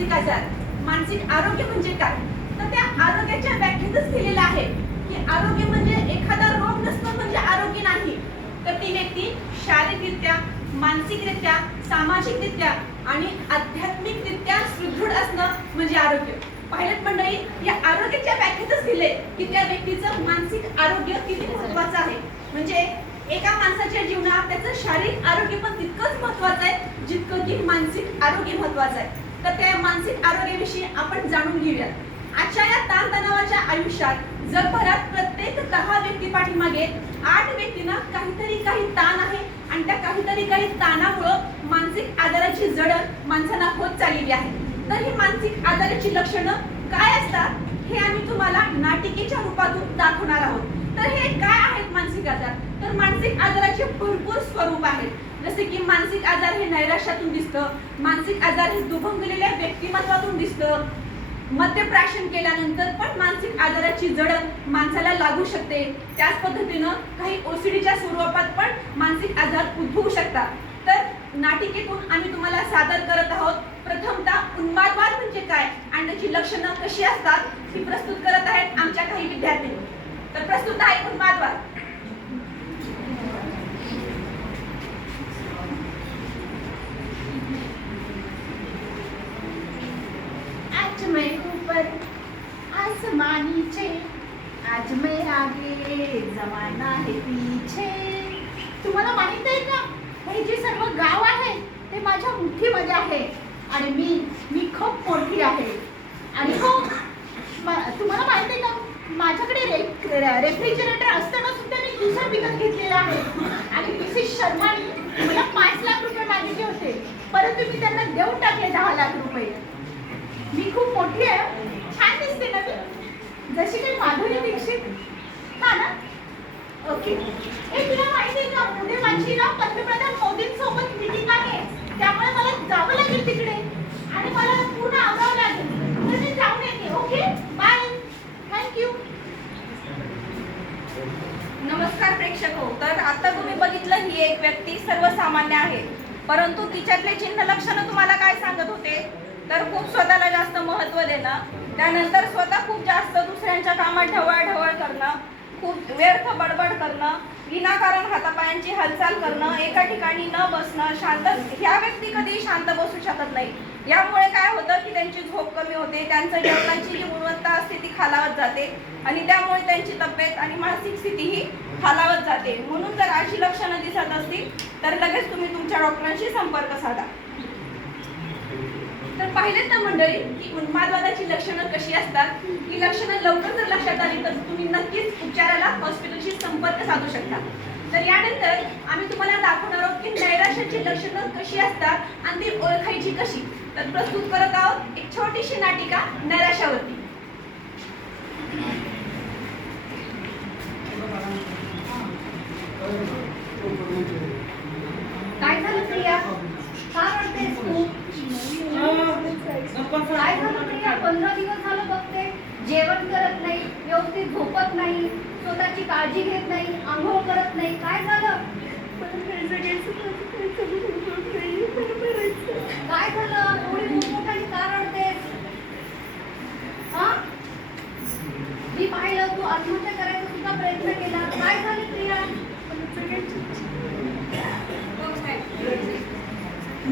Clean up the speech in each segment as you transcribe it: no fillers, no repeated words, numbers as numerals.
मानसिक आजार, मानसिक आरोग्य म्हणजे काय? तर त्या आरोग्याच्या व्याख्येतच दिलेलं आहे की आरोग्य म्हणजे एखादा रोग नसणं म्हणजे आरोग्य नाही, तर ती व्यक्ती शारीरिकरित्या, मानसिकरित्या, सामाजिकरित्या आणि आध्यात्मिकरित्या सुदृढ असणं म्हणजे आरोग्य. पाहिलं मंडळी, या आरोग्याच्या व्याख्येतच दिले की त्या व्यक्तीचं मानसिक आरोग्य किती महत्वाचं आहे. म्हणजे एका माणसाच्या जीवनात त्याचं शारीरिक आरोग्य पण तितकंच महत्वाचं आहे जितकं की मानसिक आरोग्य महत्वाचं आहे. तर त्या मानसिक आरोग्याविषयी आपण जाणून घेऊयात. आजच्या या ताणतणावाच्या आयुष्यात जगभरात प्रत्येक 10 व्यक्ती पाठीमागे 8 व्यक्तींना काही ताण आहे आणि त्या काही ताणामुळं मानसिक आजाराची जडण माणसांना होत चाललेली आहे. तर ही मानसिक आजाराची लक्षणं काय असतात हे आम्ही तुम्हाला नाटिकेच्या रूपातून दाखवणार आहोत. तर हे काय आहेत मानसिक आजार? तर मानसिक आजाराचे भरपूर स्वरूप आहेत. जसे की मानसिक आजार हे नैराश्यातून दिसतं, मानसिक आजार हे दुभंगलेल्या व्यक्तिमत्वातून दिसतं, मद्यप्राशन केल्यानंतर पण मानसिक आजाराची जडण माणसाला लागू शकते. त्याच पद्धतीनं काही ओसीडीच्या स्वरूपात पण मानसिक आजार उद्भवू शकतात. तर नाटिकेतून आम्ही तुम्हाला सादर करत आहोत. प्रथमतः उन्मादवाद म्हणजे काय आणि त्याची लक्षणं कशी असतात ही प्रस्तुत करत आहेत आमच्या काही विद्यार्थी. तर प्रस्तुत आहे उन्मादवाद. आज मैं ऊपर आसमान नीचे, आज मैं आगे जमाना है पीछे. तुम्हाला माहित आहे का, हे जे सर्व गाव आहे ते माझ्या मुठीमध्ये आहे आणि मी खूप मोठी आहे. आणि हो, तुम्हाला माहित आहे का, माझ्याकडे रेफ्रिजरेटर असताना सुद्धा मी दुसरा विकत घेतलेला आहे. आणि मिसेस शर्मानी मला 5 लाख रुपये मागितले होते, परंतु मी त्यांना देऊन टाकले 10 लाख रुपये. मी खूप मोठी आहे, छान दिसते ना मी, जशी काही माधुरी दीक्षित. हा ना? ओके. हे तुला माहिती आहे का, पुढे माझी ना पंतप्रधान मोदींसोबत मीटिंग आहे, त्यामुळे मला जावं लागेल तिकडे आणि मला पूर्ण आवरावं लागेल. तर मी जाऊन येते. Okay, bye, thank you. नमस्कार प्रेक्षको. तर आता तुम्ही बघितलं, ही एक व्यक्ती सर्वसामान्य आहे, परंतु तिच्यातले चिन्ह लक्षणं तुम्हाला काय सांगत होते? तर खूप स्वतःला जास्त महत्त्व देणं, त्यानंतर स्वतः खूप जास्त दुसऱ्यांच्या कामात ढवळढवळ करणं, खूप व्यर्थ बडबड करणं, विनाकारण हातापायांची हालचाल करणं, एका ठिकाणी न बसणं, शांत. ह्या व्यक्ती कधीही शांत बसू शकत नाही. यामुळे काय होतं की त्यांची झोप कमी होते, त्यांचं जेवणाची जी गुणवत्ता असते ती खालावत जाते आणि त्यामुळे त्यांची तब्येत आणि मानसिक स्थिती ही खालावत जाते. म्हणून जर अशी लक्षणं दिसत असतील तर लगेच तुम्ही तुमच्या डॉक्टरांशी संपर्क साधा. तर पाहिलेत ना मंडळी की उन्मादवादाची लक्षणं कशी असतात. ही लक्षणं लवकर जर लक्षात आली तर तुम्ही नक्कीच उपचाराला हॉस्पिटलशी संपर्क साधू शकता. तर यानंतर आम्ही तुम्हाला दाखवणार आहोत की नैराश्याची लक्षणं कशी असतात आणि ती ओळखायची कशी. तर प्रस्तुत करत आहोत एक छोटीशी नाटिका नैराश्यावरती. काय झालं प्रिया? का रडतेस तू? काय झालं प्रिया? 15 दिवस झालं बघते, जेवण करत नाही, व्यवस्थित झोपत नाही, स्वतःची काळजी घेत नाही, आंघोळ करत नाही. काय झालं? काय झालं? एवढी मोठमोठाने का रडतेस? हा? मी पाहिलं तू आत्महत्या करायचा सुद्धा प्रयत्न केला. काय झालं प्रिया?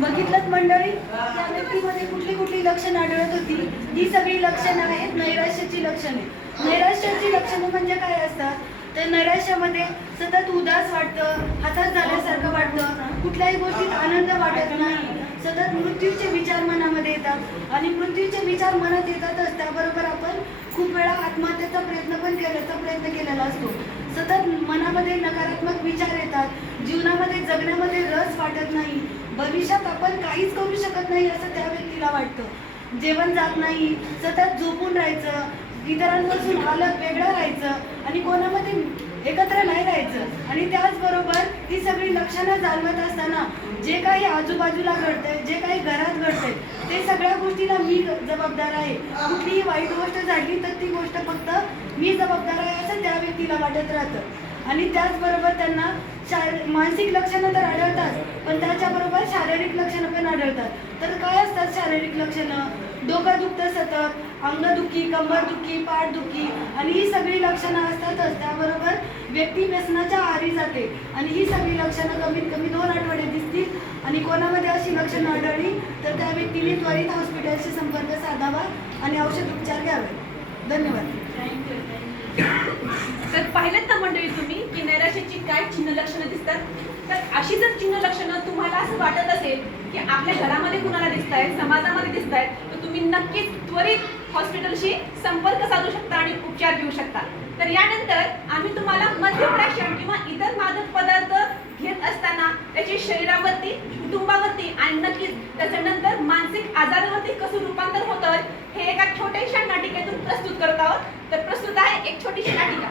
बघितलं मंडळी, त्या व्यक्तीमध्ये कुठली लक्षणं आढळत होती. ही सगळी लक्षणं आहेत नैराश्याची लक्षणे. नैराश्याची लक्षणं म्हणजे काय असतात? तर नैराश्यामध्ये सतत उदास वाटतं, हातात झाल्यासारखं वाटतं, कुठल्याही गोष्टीत आनंद वाटत नाही, सतत मृत्यूचे विचार मनामध्ये येतात आणि मृत्यूचे विचार मनात येतातच त्याबरोबर आपण खूप वेळा आत्महत्येचा प्रयत्न केलेला असतो. सतत मनामध्ये नकारात्मक विचार येतात, जीवनामध्ये जगण्यामध्ये रस वाटत नाही, भविष्यात आपण काहीच करू शकत नाही असं त्या व्यक्तीला वाटतं. जेवण जात नाही, सतत झोपून राहायचं, इतरांपासून अलग वेगळं राहायचं आणि कोणामध्ये एकत्र नाही राहायचं. आणि त्याचबरोबर ही सगळी लक्षणं जाणवत असताना जे काही आजूबाजूला घडतंय, जे काही घरात घडतंय, ते सगळ्या गोष्टीला मी जबाबदार आहे. कुठलीही वाईट गोष्ट झाली तर ती गोष्ट फक्त मी जबाबदार आहे असं त्या व्यक्तीला वाटत राहतं. आणि त्याचबरोबर त्यांना मानसिक लक्षणं तर आढळतात, पण त्याच्याबरोबर शारीरिक लक्षणं पण आढळतात. तर काय असतात शारीरिक लक्षणं? डोकं दुखतं सतत, अंगदुखी, कंबरदुखी, पाठदुखी आणि ही सगळी लक्षणं असतातच. त्याबरोबर व्यक्ती व्यसनाच्या आहारी जाते आणि ही सगळी लक्षणं कमीत कमी 2 आठवडे दिसतील आणि कोणामध्ये अशी लक्षणं आढळली तर त्या व्यक्तीने त्वरित हॉस्पिटलशी संपर्क साधावा आणि औषध उपचार घ्यावे. धन्यवाद. तर पाहिलं ना मंडळी तुम्ही की नैराश्याची काय चिन्ह लक्षणं दिसतात. तर अशी जर चिन्ह लक्षणं तुम्हाला असं वाटत असेल की आपल्या घरामध्ये कुणाला दिसत आहेत, समाजामध्ये दिसत आहेत, तर तुम्ही नक्कीच त्वरित हॉस्पिटलशी संपर्क साधू शकता आणि उपचार घेऊ शकता. तर यानंतर आम्ही तुम्हाला मद्यप्राशन किंवा इतर मादक पदार्थ घेत असताना त्याचे शरीरावरती, कुटुंबावरती आणि नक्कीच त्याच्यानंतर मानसिक आजारावरती कसं रूपांतर होतं हे एका छोट्याशा नाटिकेतून प्रस्तुत करत आहोत. तर प्रस्तुत आहे एक छोटीशी नाटिका.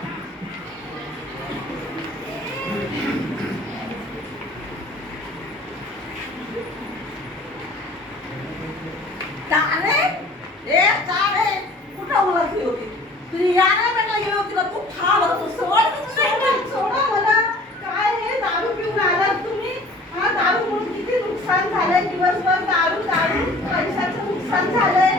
तारे ए तारे कुठं ओळखली होती तुझी याने म्हटलं गेली होती ना तू थांब तू सोडा मला. काय हे दारू पिऊन आलात तुम्ही? हा दारू म्हणून किती नुकसान झालंय. दिवसभर दारू दारू पैशाचं नुकसान झालंय.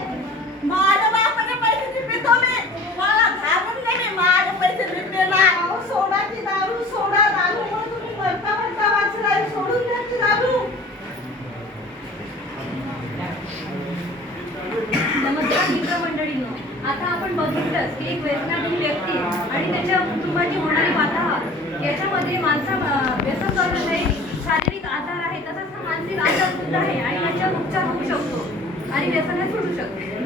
माझ्या बापाने पैसे चिपे तो मी मला घाबरून नाही माझे पैसे चिपले ना अहो, सोडा ती दारू सोडा. दारू म्हणून तुम्ही मरता मरता वाचलाय. सोडून द्या ती दारू. नमस्कार मित्रमंडळींनो, आता आपण बघितलंच की एक व्यसनाधीन व्यक्ती आणि त्याच्या कुटुंबाची होणारी वाताहत याच्यामध्ये व्यसन करणं हे शारीरिक आजार आहे, तसंच हा मानसिक आजार सुद्धा आहे आणि याच्यावर उपचार होऊ शकतो आणि व्यसन हे सुटू शकते.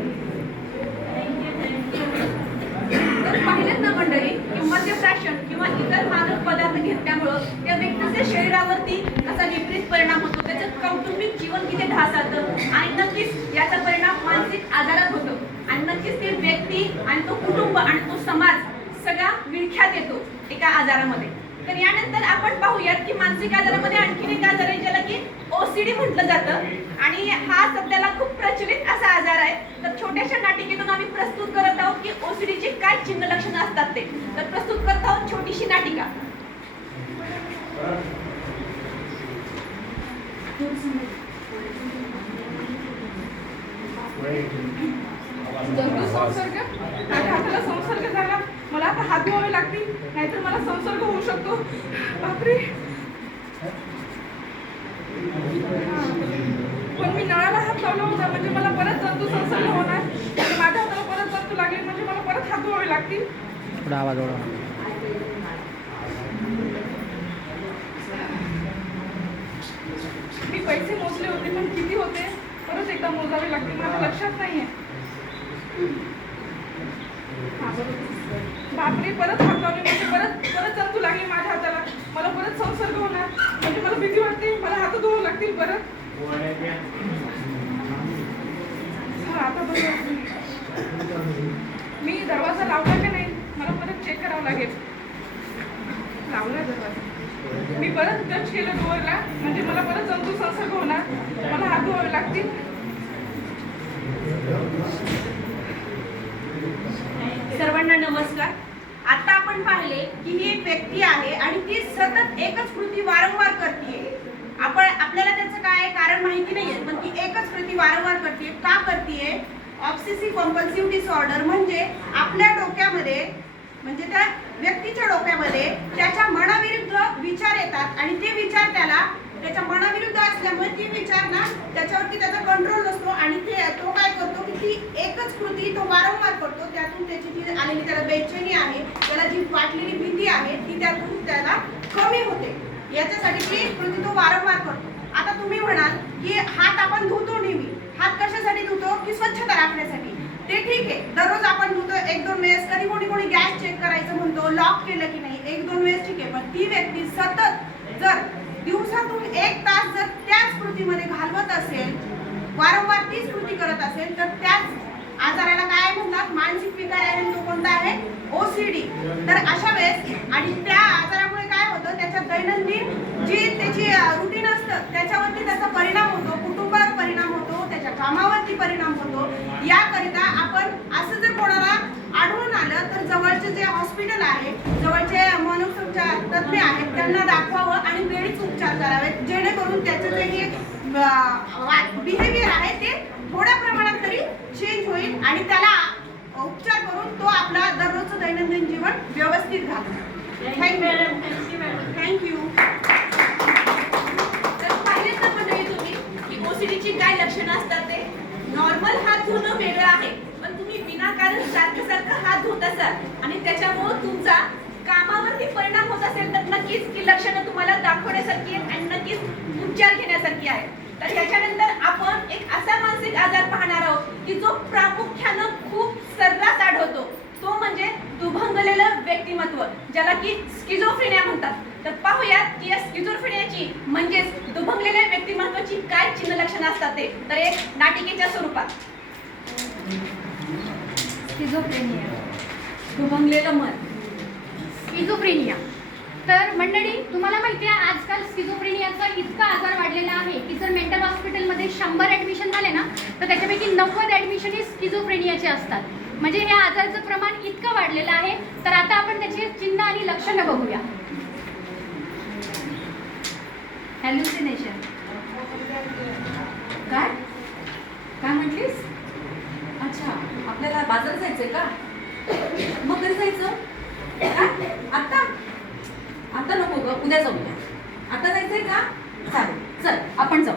तर पाहिलेत ना मंडळी की मद्यप्राशन किंवा इतर मादक पदार्थ घेतल्यामुळं त्या व्यक्तीच्या शरीरावरती कसा विपरीत परिणाम होतो, त्याचं कौटुंबिक जीवन किती ढासळतं आणि नक्कीच याचा परिणाम मानसिक आजारात होतो आणि नक्कीच ते व्यक्ती आणि तो कुटुंब आणि तो समाज सगळा विळख्यात येतो एका आजारामध्ये. तर यानंतर आपण पाहूयात की मानसिक आजारामध्ये आणखीन एक आजार आहे ज्याला की OCD म्हटलं जातं आणि हा सध्याला खूप प्रचलित असा आजार आहे. तर छोट्याशा नाटिकेतून आम्ही प्रस्तुत करत आहोत की OCD ची काय चिन्ह लक्षणं असतात ते. तर प्रस्तुत करत आहोत छोटीशी नाटिका. जंतू संसर्ग, माझ्या हाताला संसर्ग झाला. मला आता हात धुवावे लागतील नाहीतर मला संसर्ग होऊ शकतो. बापरे. पण मी नळाला हात लावला होता म्हणजे मला परत जंतू संसर्ग होणार. माझ्या हाताला परत जंतू लागले म्हणजे मला परत हात धुवावे लागतील. मी पैसे मोजले होते पण किती होते परत एकदा मोजावे लागतील. माझ्या लक्षात नाहीये. बापरे, परत हात लावले म्हणजे परत जंतू लागले माझ्या हाताला. मला परत संसर्ग होणार म्हणजे मला भीती वाटते. मला हात धुवावे लागतील परत. आता बघ मी दरवाजा लावला का नाही मला परत चेक करावं लागेल. लावला दरवाजा. मी परत टच केलं डोअरला म्हणजे मला परत जंतू संसर्ग होणार. मला हात धुवावे लागतील. सर्वांना नमस्कार. आता आपण पाहिले की ही एक व्यक्ती आहे आणि ती सतत एकच कृती वारंवार करते. आपल्याला त्याचं काय कारण माहिती नाहीये पण ती एकच कृती वारंवार करते. का करते? ऑब्सेसिव्ह कंपल्सिव्ह डिसऑर्डर म्हणजे आपल्या डोक्यामध्ये म्हणजे त्या व्यक्तीच्या डोक्यामध्ये त्याच्या मनाविरुद्ध विचार येतात आणि ते विचार त्याच्या मनाविरुद्ध असल्यामुळे ती विचार ना त्याच्यावरती त्याचा कंट्रोल नसतो आणि तो काय करतो की ती एकच कृती तो वारंवार करतो. त्यातून त्याची जी आलेली त्याला बेचैनी आहे, त्याला जी वाटलेली भीती आहे ती त्यातून त्याला कमी होते. याच्यासाठी ती कृती तो वारंवार करतो. आता तुम्ही म्हणाल की हात आपण धुतो नेहमी. हात कशासाठी धुतो? की स्वच्छता राखण्यासाठी. ते ठीक आहे, दररोज आपण धुतो 1-2 वेळेस. कधी कोणी गॅस चेक करायचं म्हणतो, लॉक केलं की नाही 1-2 वेळेस ठीक आहे. पण ती व्यक्ती सतत जर दिवसातून 1 तास जर त्याच कृतीमध्ये घालवत असेल, वारंवार तीच कृती करत असेल तर त्याच आजाराला काय म्हणतात? मानसिक विकार आहे. तो कोणता आहे? OCD. तर अशा वेळेस आणि त्या आजारामुळे काय होतं? त्याच्या दैनंदिन जी त्याची रुटीन असतं त्याच्यावरती त्याचा परिणाम होतो, कुटुंबावर परिणाम होतो, त्याच्या कामावरती परिणाम होतो. याकरिता आपण असं जर कोणाला आढळून आलं तर जवळचे जे हॉस्पिटल आहे, जवळचे मनोपचार तज्ज्ञ आहेत त्यांना दाखवावं आणि वेळीच उपचार करावेत जेणेकरून त्याचं जे बिहेवियर आहे ते थोड्या प्रमाणात तरी चेंज व्यवस्थित घाला. थँक्यू. तर पाहिलेत ना मंडळी तुम्ही की ओसीडीची काय लक्षणं असतात ते. नॉर्मल हात धुणं वेगळं आहे, पण तुम्ही विनाकारण सारखं हात धुत असाल आणि त्याच्यामुळे तुमचा कामावरती परिणाम होत असेल तर नक्कीच ही लक्षणं तुम्हाला दाखवण्यासारखी आहेत आणि नक्कीच उपचार घेण्यासारखी आहे. तर ह्याच्यानंतर आपण एक असा मानसिक आजार पाहणार आहोत की जो प्रामुख्यानं खूप सर्रास आढळतो, तो म्हणजे दुभंगलेलं व्यक्तिमत्व, ज्याला की स्किझोफ्रेनिया म्हणतात. तर पाहूयात की या स्किझोफ्रेनियाची म्हणजेच दुभंगलेल्या व्यक्तिमत्वाची काय चिन्ह लक्षणं असतात ते, तर एक नाटिकेच्या स्वरूपात. स्किझोफ्रेनिया. दुभंगलेलं मन. स्किझोफ्रेनिया. तर मंडळी, तुम्हाला माहिती आहे आजकाल स्किझोफ्रेनियाचा इतका आजार वाढलेला आहे की जर मेंटल हॉस्पिटलमध्ये 100 ॲडमिशन झाले ना तर त्याच्यापैकी 90 ॲडमिशन हे स्किझोफ्रेनियाचे असतात. म्हणजे या आजाराचं प्रमाण इतकं वाढलेलं आहे. तर आता आपण त्याची चिन्ह आणि लक्षणं बघूया. हॅल्युसिनेशन. काय काय म्हटलीस? अच्छा, आपल्याला बाजारात जायचंय का? मग कधी जायचं? आता आता नको ग, उद्या जाऊया. आता जायचंय का? चालेल, चल आपण जाऊ.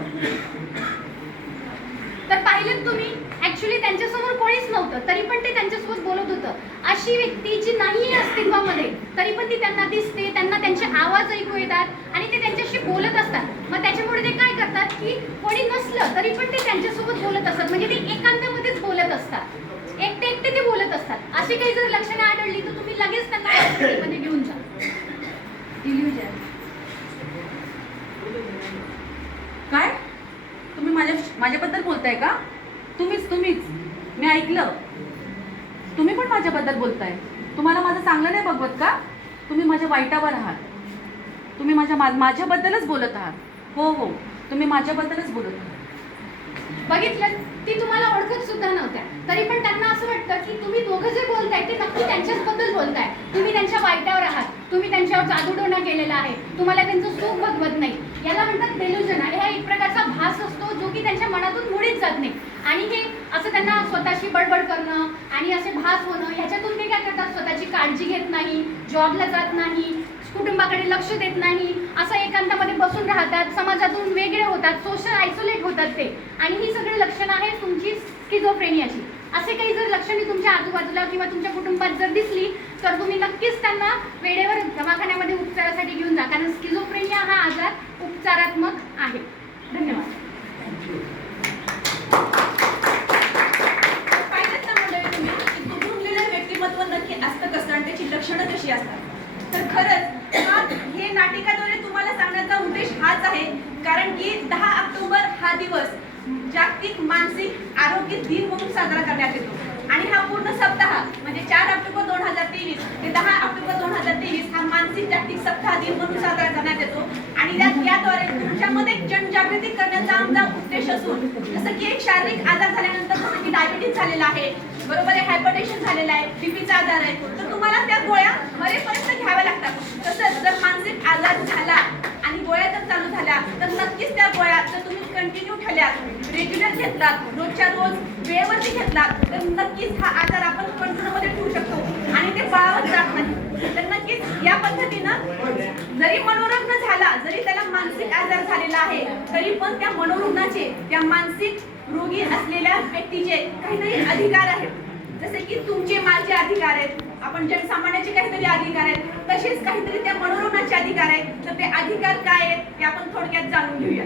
तर पाहिलं तुम्ही, ऍक्च्युली त्यांच्यासमोर कोणीच नव्हतं तरी पण ते त्यांच्यासोबत बोलत होतं. अशी व्यक्ती जी नाही आहे अस्तित्वामध्ये तरी पण ती त्यांना दिसते, त्यांना त्यांचे आवाज ऐकू येतात आणि ते त्यांच्याशी बोलत असतात. मग त्याच्यामुळे ते काय करतात की कोणी नसलं तरी पण ते त्यांच्यासोबत बोलत असतात. म्हणजे ते एकांतामध्येच बोलत असतात, एकटे ते बोलत असतात. अशी काही जर लक्षणं आढळली तर तुम्ही लगेच त्यांना हॉस्पिटलमध्ये घेऊन जा. इल्युजन. काय तुम्ही माझ्याबद्दल बोलताय का? तुम्हीच मी ऐकलं. तुम्ही पण माझ्याबद्दल बोलताय. तुम्हाला माझं चांगलं नाही बघवत का? तुम्ही माझ्या वाईटावर आहात. तुम्ही माझ्याबद्दलच बोलत आहात. हो, तुम्ही माझ्याबद्दलच बोलत आहात. बघितलं, ती तुम्हाला ओळखत सुद्धा नव्हत्या तरी पण त्यांना असं वाटतं की तुम्ही दोघं जे बोलताय ते नक्की त्यांच्याचबद्दल बोलताय. तुम्ही त्यांच्या वाईटावर आहात, तुम्ही त्यांच्यावर जादूटोणा केलेला आहे, तुम्हाला त्यांचं सुख बघवत नाही. याला म्हणतात डेल्युजन. आणि हा एक प्रकारचा भास असतो जो की त्यांच्या मनातून मुळीच जात नाही. आणि हे असं त्यांना स्वतःशी बडबड करणं आणि असे भास होणं, ह्याच्यातून ते काय करतात, स्वतःची काळजी घेत नाही, जॉबला जात नाही, कुटुंबाकडे लक्ष देत नाही, असं एकांतामध्ये बसून राहतात, समाजातून वेगळे होतात, सोशल आयसोलेट होतात ते. आणि ही सगळी लक्षणं आहेत तुमची स्किझोफ्रेनियाची. असे काही जर लक्षणे तुमच्या आजूबाजूला किंवा तुमच्या कुटुंबात जर दिसली तर तुम्ही नक्कीच त्यांना वेळेवर दवाखान्यामध्ये उपचारासाठी घेऊन जा, कारण स्किझोफ्रेनिया हा आजार उपचारात्मक आहे. धन्यवाद. पाहिलं ना मंडळी तुम्ही की दुभंगलेलं व्यक्तिमत्व नक्की असतं कसं आणि त्याची लक्षणं कशी असतात. तर खरंच हे नाटिकाद्वारे तुम्हाला सांगण्याचा उद्देश हाच आहे, कारण की 10 ऑक्टोबर हा दिवस जागतिक मानसिक आरोग्य दिन म्हणून साजरा करण्यात येतो. आणि हा पूर्ण सप्ताह म्हणजे 4 ऑक्टोबर 2023 ते 10 ऑक्टोबर 2023 हा मानसिक जागतिक सप्ताह दिन म्हणून साजरा करण्यात येतो. आणि याद्वारे तुमच्यामध्ये जनजागृती करण्याचा आमचा उद्देश असून, जसं की एक शारीरिक आजार झाल्यानंतर जसं की डायबिटीज झालेला आहे, बरोबर आहे, हायपरटेन्शन झालेला आहे, बीपीचा आजार आहे, तर तुम्हाला त्या गोळ्या मरेपर्यंत घ्याव्या लागतात. तसंच जर मानसिक आजार झाला आणि गोळ्या जर चालू झाल्या तर नक्कीच त्या गोळ्या जर तुम्ही कंटिन्यू ठेवल्यात, रेग्युलर घेतलात, रोजच्या रोज वेळेवरती घेतलात तर नक्कीच हा आजार आपण कंट्रोलमध्ये ठेवू शकतो आणि ते बळावत जात नाही. तर नक्कीच या पद्धतीनं जरी मनोरुग्ण झाला, जरी त्याला मानसिक आजार झालेला आहे तरी पण त्या मनोरुग्णाचे, त्या मानसिक रोगी असलेल्या व्यक्तीचे काहीतरी अधिकार आहेत. जसे की तुमचे माझे अधिकार आहेत, आपण जनसामान्याचे काहीतरी अधिकार आहेत, तसेच काहीतरी त्या मनोरुग्णाचे अधिकार आहेत. तर ते अधिकार काय आहेत ते आपण थोडक्यात जाणून घेऊया.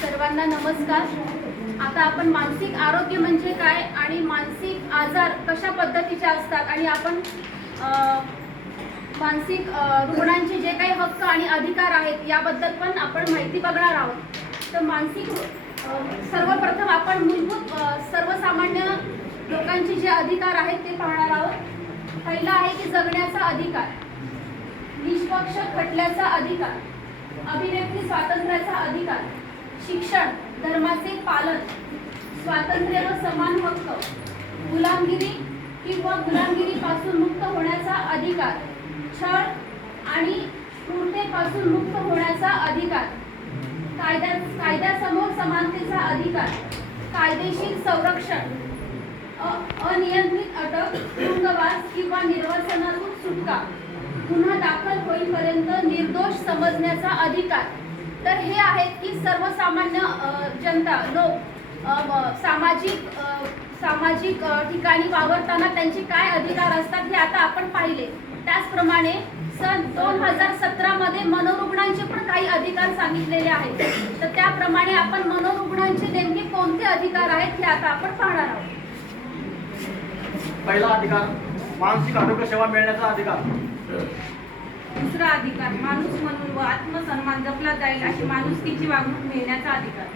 सर्वांना नमस्कार. आता आपण मानसिक आरोग्य म्हणजे काय आणि मानसिक आजार कशा पद्धतीचे असतात आणि आपण मानसिक रुग्णांचे जे काही हक्क आणि अधिकार आहेत याबद्दल पण आपण माहिती बघणार आहोत. तर मानसिक सर्वप्रथम आपण मूलभूत सर्वसामान्य लोकांचे जे अधिकार आहेत ते पाहणार आहोत. पहिला आहे की जगण्याचा अधिकार, निष्पक्ष खटल्याचा अधिकार, अभिव्यक्ती स्वातंत्र्याचा अधिकार, शिक्षण, धर्माचे पालन, स्वातंत्र्य व समान हक्क, गुलामगिरी किंवा गुलामगिरीपासून मुक्त होण्याचा अधिकार, छळ आणि क्रूरतेपासून मुक्त होण्याचा अधिकार, कायद्यासमोर समानतेचा अधिकार, कायदेशीर संरक्षण, अनियंत्रित अटक, तुरुंगवास किंवा निर्वासनातून सुटका, गुन्हा दाखल होईपर्यंत निर्दोष समजण्याचा अधिकार. तर हे आहेत की सर्वसामान्य जनता लोक सामाजिक ठिकाणी वावरताना त्यांचे काय अधिकार असतात हे आता आपण पाहिले. त्याचप्रमाणे सन 2017 मध्ये मनोरुग्णांचे पण काही अधिकार सांगितलेले आहेत. तर त्याप्रमाणे आपण मनोरुग्णांचे नेमके कोणते अधिकार आहेत हे आता आपण पाहणार आहोत. पहिला अधिकार मानसिक आरोग्य सेवा मिळण्याचा अधिकार. दुसरा अधिकार माणूस म्हणून व आत्मसन्मान जपला जाईल अशी माणुसकीची वागणूक मिळण्याचा अधिकार.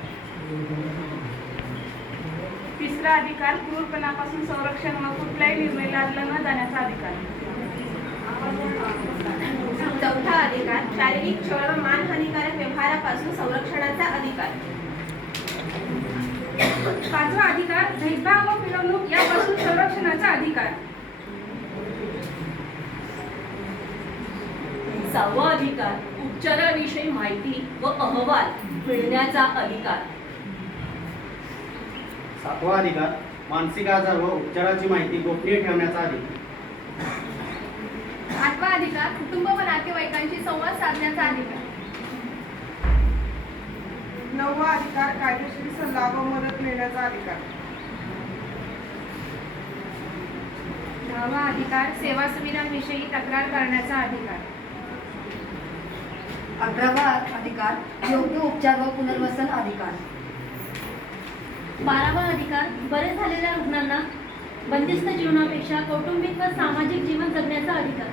तिसरा अधिकार क्रूरपणापासून संरक्षण व कुठल्याही निर्णय लादला न जाण्याचा अधिकार. चौथा अधिकार शारीरिक छळ व मानहानिकारक व्यवहारापासून संरक्षणाचा अधिकार. पाचवा अधिकार भेदभाव व पिळवणूक यापासून संरक्षणाचा अधिकार. सहावा अधिकार उपचाराविषयी माहिती व अहवाल मिळण्याचा अधिकार. सातवा अधिकार मानसिक आजार व उपचाराची माहिती गोपनीय ठेवण्याचा अधिकार. आठवा अधिकार कुटुंब व नातेवाईकांशी संवाद साधण्याचा अधिकार. नववा अधिकार कायदेशीर सल्ला व मदत मिळण्याचा अधिकार. दहावा अधिकार सेवा सुविधांविषयी तक्रार करण्याचा अधिकार. 11वा अधिकार योग्य उपचार व पुनर्वसन अधिकार. 12वा अधिकार बरे झालेल्या रुग्णांना बंदिस्त जीवनापेक्षा कौटुंबिक व सामाजिक जीवन जगण्याचा अधिकार.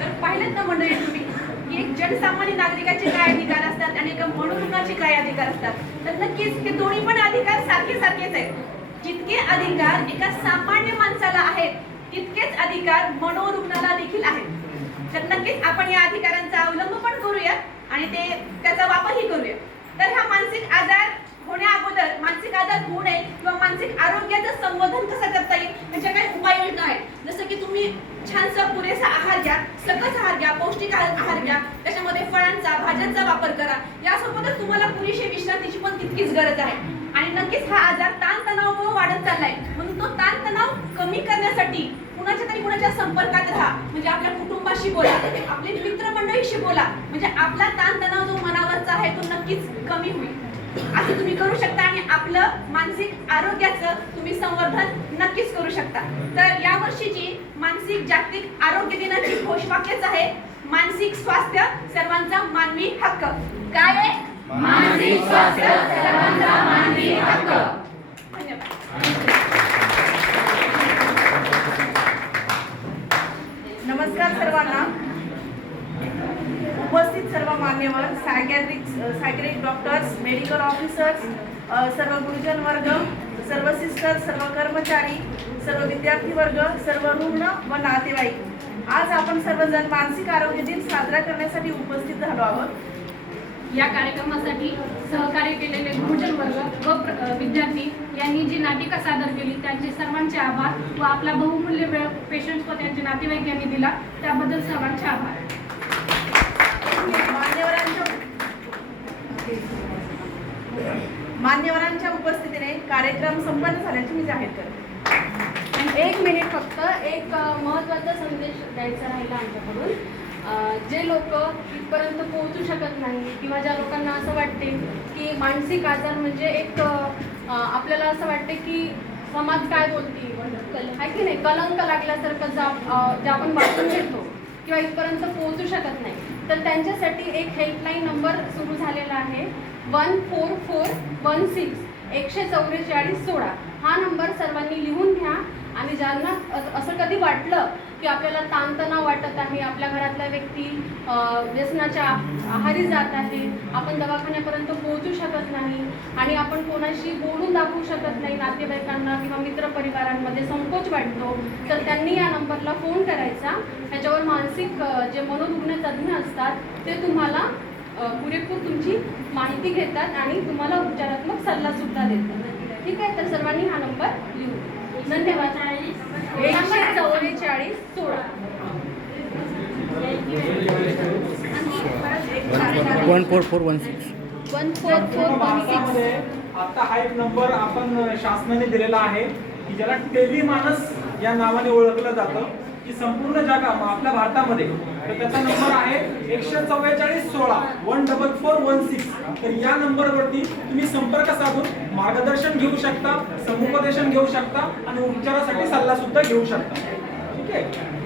तर पाहिलं ना मंडळी तुम्ही की एक जनसामान्य नागरिकाचे काय अधिकार असतात आणि एका मनोरुग्णाचे काय अधिकार असतात. तर नक्कीच हे दोन्ही पण अधिकार सारखेच आहेत. जितके अधिकार एका सामान्य माणसाला आहेत तितकेच अधिकार मनोरुग्णाला देखील आहेत. तर नक्कीच आपण या अधिकारांचा अवलंब पण करूया आणि त्याचा वापरही करूया. तर हा मानसिक आजार होण्या अगोदर मानसिक आजार होऊ नये किंवा मानसिक आरोग्याचं संवर्धन कसं करता येईल म्हणजे काही उपाययोजना आहेत. जसं की तुम्ही छानसा पुरेसा आहार घ्या, सकस आहार घ्या, पौष्टिक आहार घ्या, त्याच्यामध्ये फळांचा भाज्यांचा वापर करा. यासोबतच तुम्हाला पुरेशी विश्रांतीची पण तितकीच गरज आहे. आणि नक्कीच हा आजार ताणतणावामुळे वाढत चाललाय म्हणून तो ताणतणाव कमी करण्यासाठी कुणाच्या संपर्कात राहा. म्हणजे आपल्या कुटुंबाशी बोला, आपले मित्रमंडळीशी बोला, म्हणजे आपला ताणतणाव जो मनावरचा आहे तो नक्कीच कमी होईल. असं तुम्ही करू शकता आणि आपलं मानसिक आरोग्याचं तुम्ही संवर्धन नक्कीच करू शकता. तर या वर्षीची मानसिक जागतिक आरोग्य दिनाची घोषवाक्यच आहे मानसिक स्वास्थ्य सर्वांचा मानवी हक्क. काय आहे? मानसिक स्वास्थ्य सर्वांचा मानवी हक्क. धन्यवाद. नमस्कार सर्वांना. उपस्थित सर्व मान्यवर, सायकॅट्रिक डॉक्टर्स, मेडिकल ऑफिसर्स, सर्व गुरुजन वर्ग, सर्व सिस्टर, सर्व कर्मचारी, सर्व विद्यार्थी वर्ग, सर्व रुग्ण व नातेवाईक, आज आपण सर्वजण मानसिक आरोग्य दिन साजरा करण्यासाठी उपस्थित झालो आहोत. या कार्यक्रमासाठी सहकार्य केलेले गुरुजन वर्ग व विद्यार्थी यांनी जी नाटिका सादर केली त्यांचे सर्वांचे आभार व आपला बहुमूल्य वेळ पेशंट्स व त्यांचे नातेवाईक यांनी दिला त्याबद्दल सर्वांचे आभार. मान्यवरांच्या उपस्थितीने कार्यक्रम संपन्न झाल्याचे मी जाहीर करते. 1 मिनिट फक्त एक महत्त्वाचा संदेश द्यायचा राहिला आमच्याकडून. जे लोक इथपर्यंत पोहोचू शकत नाही किंवा ज्या लोकांना असं वाटते की मानसिक आजार म्हणजे एक आपल्याला असं वाटते की समाज काय बोलतील आहे की नाही, कलंक लागल्यासारखं जे आपण वाचून घेतो किंवा इथपर्यंत पोहोचू शकत नाही, तर त्यांच्यासाठी एक हेल्पलाईन नंबर सुरू झालेला आहे 14416 14416. हा नंबर सर्वांनी लिहून घ्या आणि ज्यांना असं कधी वाटलं की आपल्याला ताणतणाव वाटत आहे, आपल्या घरातल्या व्यक्ती व्यसनाच्या आहारी जात आहे, आपण दवाखान्यापर्यंत पोहोचू शकत नाही आणि आपण कोणाशी बोलून दाखवू शकत नाही, नातेवाईकांना किंवा मित्रपरिवारांमध्ये संकोच वाटतो, तर त्यांनी या नंबरला फोन करायचा. त्याच्यावर मानसिक जे मनोरुग्ण तज्ज्ञ असतात ते तुम्हाला पुरेपूर तुमची माहिती घेतात आणि तुम्हाला उपचारात्मक सल्ला सुद्धा देतात. ठीक आहे, तर सर्वांनी हा नंबर लिहू. धन्यवाद. 14416 14416 14416 आता हा एक नंबर आपण शासनाने दिलेला आहे की ज्याला टेलिमानस या नावाने ओळखलं जातं, की संपूर्ण जगात आपल्या भारतामध्ये तर त्याचा नंबर आहे 14416 14416. तर या नंबरवरती तुम्ही संपर्क साधून मार्गदर्शन घेऊ शकता, समुपदेशन घेऊ शकता आणि उपचारासाठी सल्ला सुद्धा घेऊ शकता. ठीक आहे.